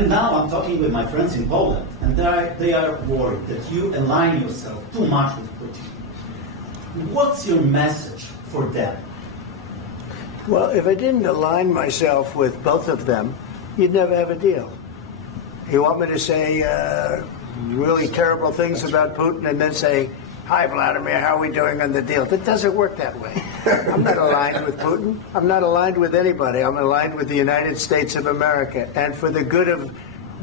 And now I'm talking with my friends in Poland, and they are worried that you align yourself too much with Putin. What's your message for them? Well, if I didn't align myself with both of them, you'd never have a deal. You want me to say really terrible things about Putin and then say, "Hi, Vladimir, how are we doing on the deal?" That doesn't work that way. I'm not aligned with Putin. I'm not aligned with anybody. I'm aligned with the United States of America. And for the good of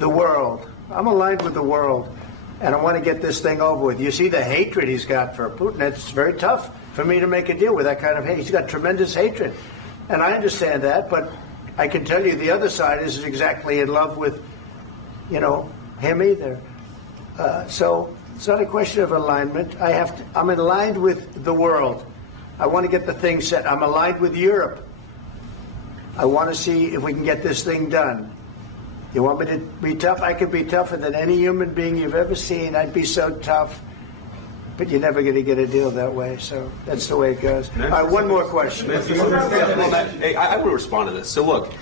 the world, I'm aligned with the world. And I want to get this thing over with. You see the hatred he's got for Putin. It's very tough for me to make a deal with that kind of hate. He's got tremendous hatred. And I understand that, but I can tell you the other side isn't exactly in love with, him either. So it's not a question of alignment. I'm aligned with the world. I want to get the thing set. I'm aligned with Europe. I want to see if we can get this thing done. You want me to be tough? I could be tougher than any human being you've ever seen. I'd be so tough. But you're never going to get a deal that way. So that's the way it goes. All right, one more question. Hey, I want to respond to this. So look,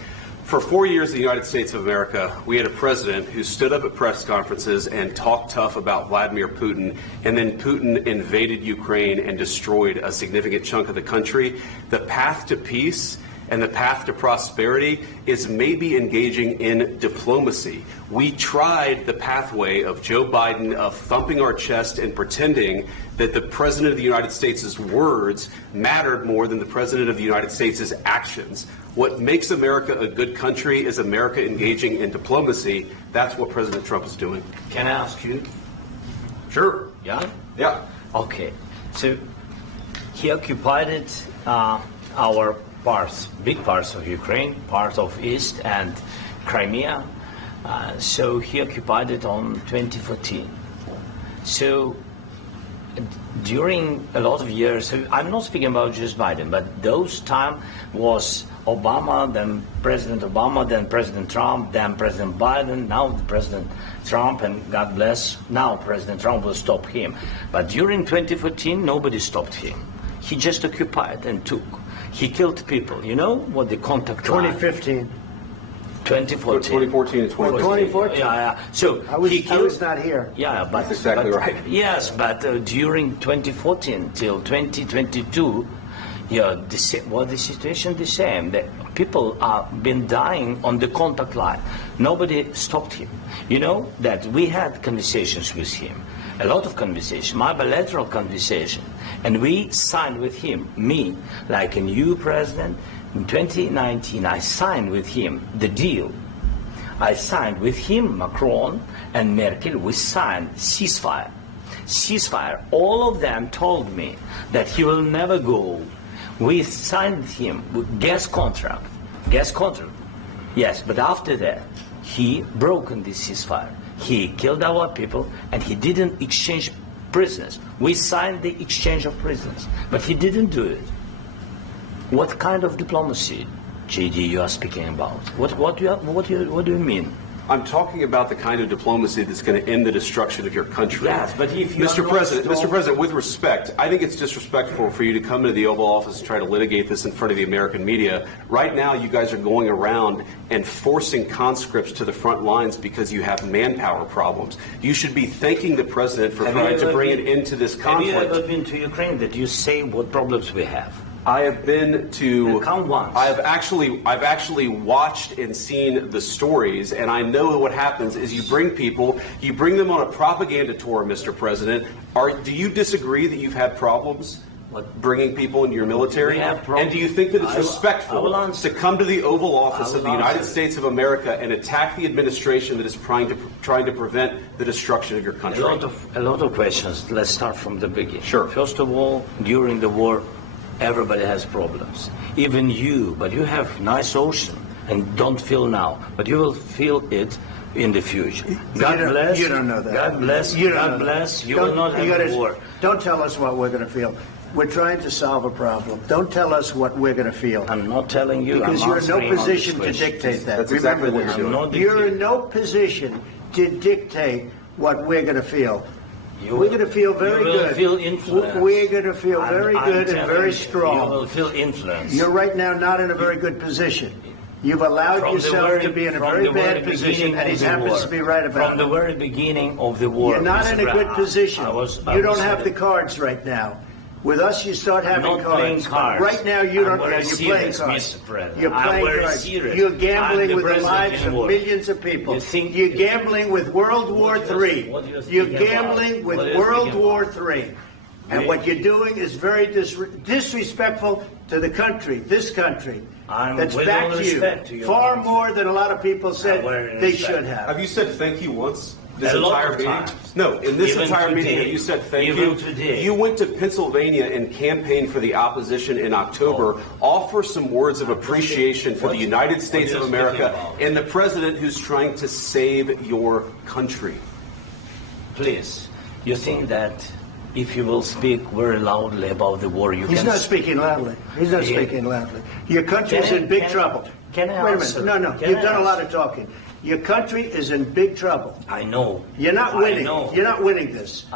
for 4 years in the United States of America, we had a president who stood up at press conferences and talked tough about Vladimir Putin, and then Putin invaded Ukraine and destroyed a significant chunk of the country. The path to peace and the path to prosperity is maybe engaging in diplomacy. We tried the pathway of Joe Biden of thumping our chest and pretending that the President of the United States' words mattered more than the President of the United States' actions. What makes America a good country is America engaging in diplomacy. That's what President Trump is doing. Can I ask you? Sure. Yeah? Yeah. Okay. So he occupied our parts, big parts of Ukraine, part of East and Crimea. So he occupied it on 2014. So during a lot of years, so I'm not speaking about just Biden, but those time was Obama, then President Obama, then President Trump, then President Biden, now President Trump, and God bless, now President Trump will stop him. But during 2014, nobody stopped him. He just occupied and took. He killed people. You know what the contact 2015. 2014 2014. and 2015. 2014. Yeah. So I was not here. Yeah, but That's exactly right. Yes, but during 2014 till 2022, the situation the same. The people have been dying on the contact line. Nobody stopped him. You know that we had conversations with him, a lot of conversation, my bilateral conversation, and we signed with him, me, like a new president. In 2019, I signed with him the deal. I signed with him, Macron and Merkel, we signed ceasefire. Ceasefire. All of them told me that he will never go. We signed with him with gas contract. Gas contract. Yes, but after that, he broken this ceasefire. He killed our people and he didn't exchange prisoners. We signed the exchange of prisoners, but he didn't do it. What kind of diplomacy, JD, you are speaking about? What do you mean? I'm talking about the kind of diplomacy that's going to end the destruction of your country. Yes, but if you Mr. President, with respect, I think it's disrespectful for you to come into the Oval Office and try to litigate this in front of the American media. Right now, you guys are going around and forcing conscripts to the front lines because you have manpower problems. You should be thanking the President for trying to bring an end to this conflict. Have you ever been to Ukraine that you say what problems we have? I have been to. Count once. I've actually watched and seen the stories, and I know what happens is you bring them on a propaganda tour, Mr. President. Do you disagree that you've had problems bringing people into your military? And do you think that it's respectful to come to the Oval Office of the United States of America and attack the administration that is trying to prevent the destruction of your country? A lot of questions. Let's start from the beginning. Sure. First of all, during the war, everybody has problems, even you, but you have nice ocean and don't feel now, but you will feel it in the future. God bless. You don't know that. God bless. God bless. You will not have a war. Don't tell us what we're going to feel. We're trying to solve a problem. Don't tell us what we're going to feel. I'm not telling you. Because you're in no position to dictate that. That's exactly what you're doing. You're in no position to dictate what we're going to feel. We're going to feel very good. You will feel influence. We're going to feel very good and very strong. You will feel influence. You're right now not in a very good position. You've allowed From the yourself very- to be in a from very the very bad position, beginning and he of the happens war. to be right about From the it. very beginning of the war. You're not Mr. in a good Brown, position. I You was don't have the cards right now. With us, you start having not playing cards. cards. Right now, you I'm don't. very You're playing serious, cards. Mr. President. You're I'm playing very cards. serious. You're I'm gambling the with the president lives in of war. millions of people. You think- You're gambling with World War What are you- III. what are you You're speaking gambling about? with What are you World speaking War about? III. And We- what you're doing is very disrespectful to the country, this country. I'm That's with back all to you. respect to your Far country. more than a lot of people said very they respect. should have. Have you said thank you once this A lot entire of meeting? times. No, in this Even entire meeting, today. have you said thank Even you? today. You went to Pennsylvania and campaigned for the opposition in October. Offer some words of appreciation for the United States are of you America speaking about? and the president who's trying to save your country. Please, you think that if you will speak very loudly about the war, you He's can... not speaking loudly. He's not Yeah. speaking loudly. Your country's Can I- in big can- trouble. can I Wait a answer? minute. No. Can You've I done a lot answer? of talking. Your country is in big trouble. I know. You're not I winning. know. You're not winning this.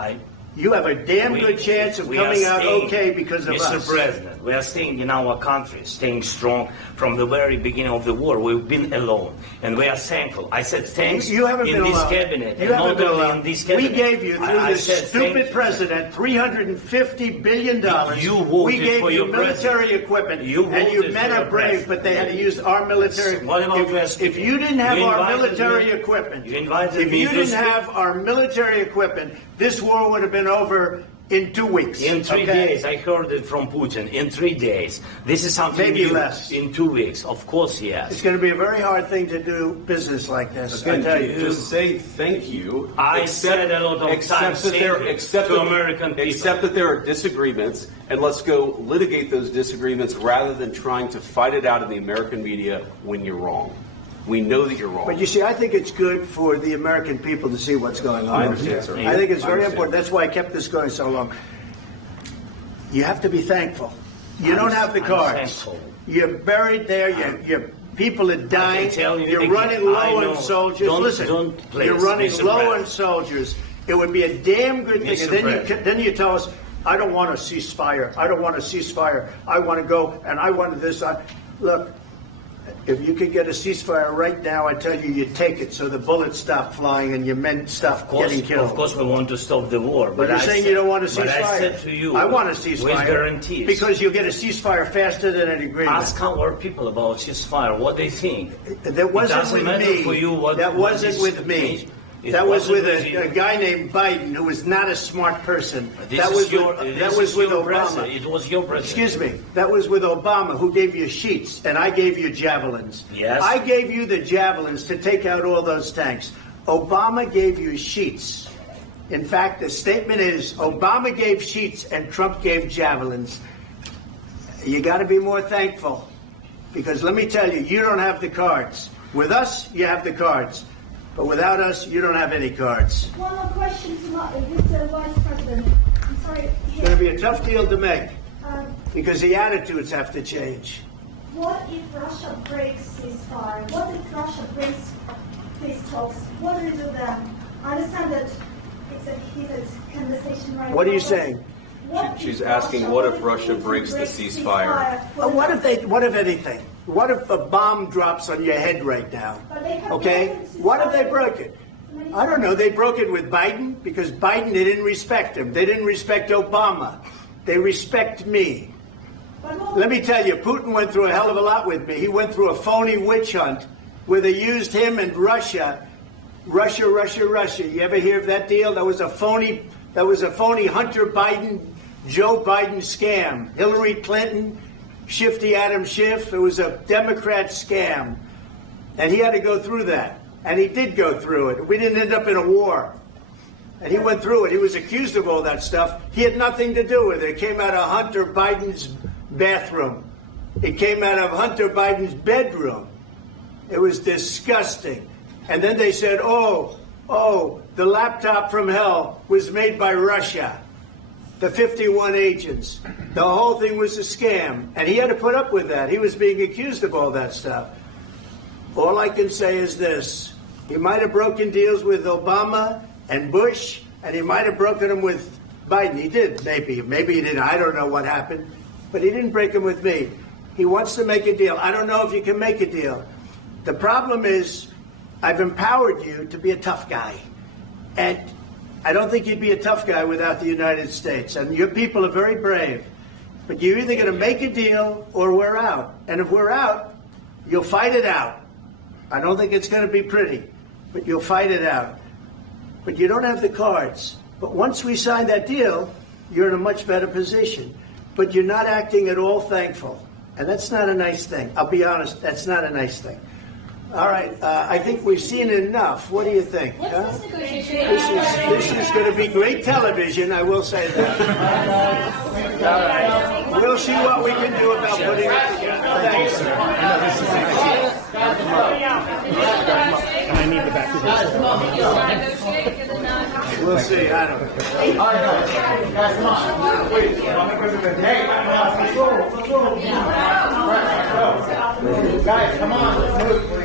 You have a damn We- good chance of we coming are out staying- okay because of Mr. us. President, we are staying in our country, staying strong from the very beginning of the war. We've been alone, and we are thankful. I said thanks You haven't in been this alone. cabinet, You and haven't not been only alone. in this We cabinet. gave you, through I this said stupid thank you. president, $350 billion. You voted we gave for you your military president. equipment. You and you voted men for are your brave, president. but they had to use our military. What about If you didn't have You our invited military me- equipment, you invited if me you to didn't speak- have our military equipment, this war would have been over in 2 weeks. In 3 okay? days, I heard it from Putin. In 3 days, this is something Maybe new. less. In 2 weeks, of course, yes. It's going to be a very hard thing to do business like this. I tell you. Just say thank you. I said a lot of except times that there, thank you except to that- American people. Except that there are disagreements, and let's go litigate those disagreements rather than trying to fight it out in the American media when you're wrong. We know that you're wrong. But you see, I think it's good for the American people to see what's going on. I understand, sir. I think it's I very understand. important. That's why I kept this going so long. You have to be thankful. You don't have the I'm cards. thankful. You're buried there. Your people are dying. tell you You're again, running I low know. on soldiers. Don't- Listen, don't please, you're running Mr. low President. on soldiers. It would be a damn good thing. Mr. And then President. then you tell us, I don't want a ceasefire. I don't want a ceasefire. I want to go and I want this. Look. If you could get a ceasefire right now, I tell you, you take it so the bullets stop flying and your men stop getting killed. Of course, we want to stop the war. But you're I saying said- you don't want a ceasefire. But I said to you, I want a ceasefire. with guarantees. Because you'll get a ceasefire faster than an agreement. Ask our people about ceasefire, what they think. That wasn't doesn't with matter me. for you what- that what wasn't is- with me. It That was wasn't with with you. a guy named Biden, who was not a smart person. This That is was your, with, this that was is with your Obama. president. It was your president. Excuse me. That was with Obama, who gave you sheets, and I gave you javelins. Yes. I gave you the javelins to take out all those tanks. Obama gave you sheets. In fact, the statement is Obama gave sheets and Trump gave javelins. You got to be more thankful, because let me tell you, you don't have the cards. With us, you have the cards. But without us, you don't have any cards. One more question to Mr. Vice President. I'm sorry. It's going to be a tough deal to make, Um, because the attitudes have to change. what if Russia breaks ceasefire? What if Russia breaks peace talks? What do we do then? I understand that it's a heated conversation right now. What are you but saying? what She's if asking, what if it Russia Putin breaks the breaks ceasefire? What if anything? What if a bomb drops on your head right now? But they have Okay? broken the What if they ceasefire. broke it? I don't know. They broke it with Biden because Biden, they didn't respect him. They didn't respect Obama. They respect me. But what- Let me tell you, Putin went through a hell of a lot with me. He went through a phony witch hunt where they used him and Russia. Russia. You ever hear of that deal? That was a phony Hunter Biden, Joe Biden scam. Hillary Clinton, Shifty Adam Schiff. It was a Democrat scam. And he had to go through that. And he did go through it. We didn't end up in a war. And he went through it. He was accused of all that stuff. He had nothing to do with it. It came out of Hunter Biden's bathroom. It came out of Hunter Biden's bedroom. It was disgusting. And then they said, oh, the laptop from hell was made by Russia. The 51 agents. The whole thing was a scam. And he had to put up with that. He was being accused of all that stuff. All I can say is this. He might have broken deals with Obama and Bush, and he might have broken them with Biden. He did, maybe. Maybe he didn't. I don't know what happened. But he didn't break them with me. He wants to make a deal. I don't know if you can make a deal. The problem is I've empowered you to be a tough guy. And I don't think you'd be a tough guy without the United States. And your people are very brave. But you're either going to make a deal or we're out. And if we're out, you'll fight it out. I don't think it's going to be pretty, but you'll fight it out. But you don't have the cards. But once we sign that deal, you're in a much better position. But you're not acting at all thankful. And that's not a nice thing. I'll be honest, that's not a nice thing. All right, I think we've seen enough. What do you think? What's this negotiation? This is going to be great television, I will say that. All right. We'll see what we can do about putting it together. Thanks, sir. I need the back of this. We'll see. I don't know. All right, guys, come on. Wait, hey, guys, come on. Let's move.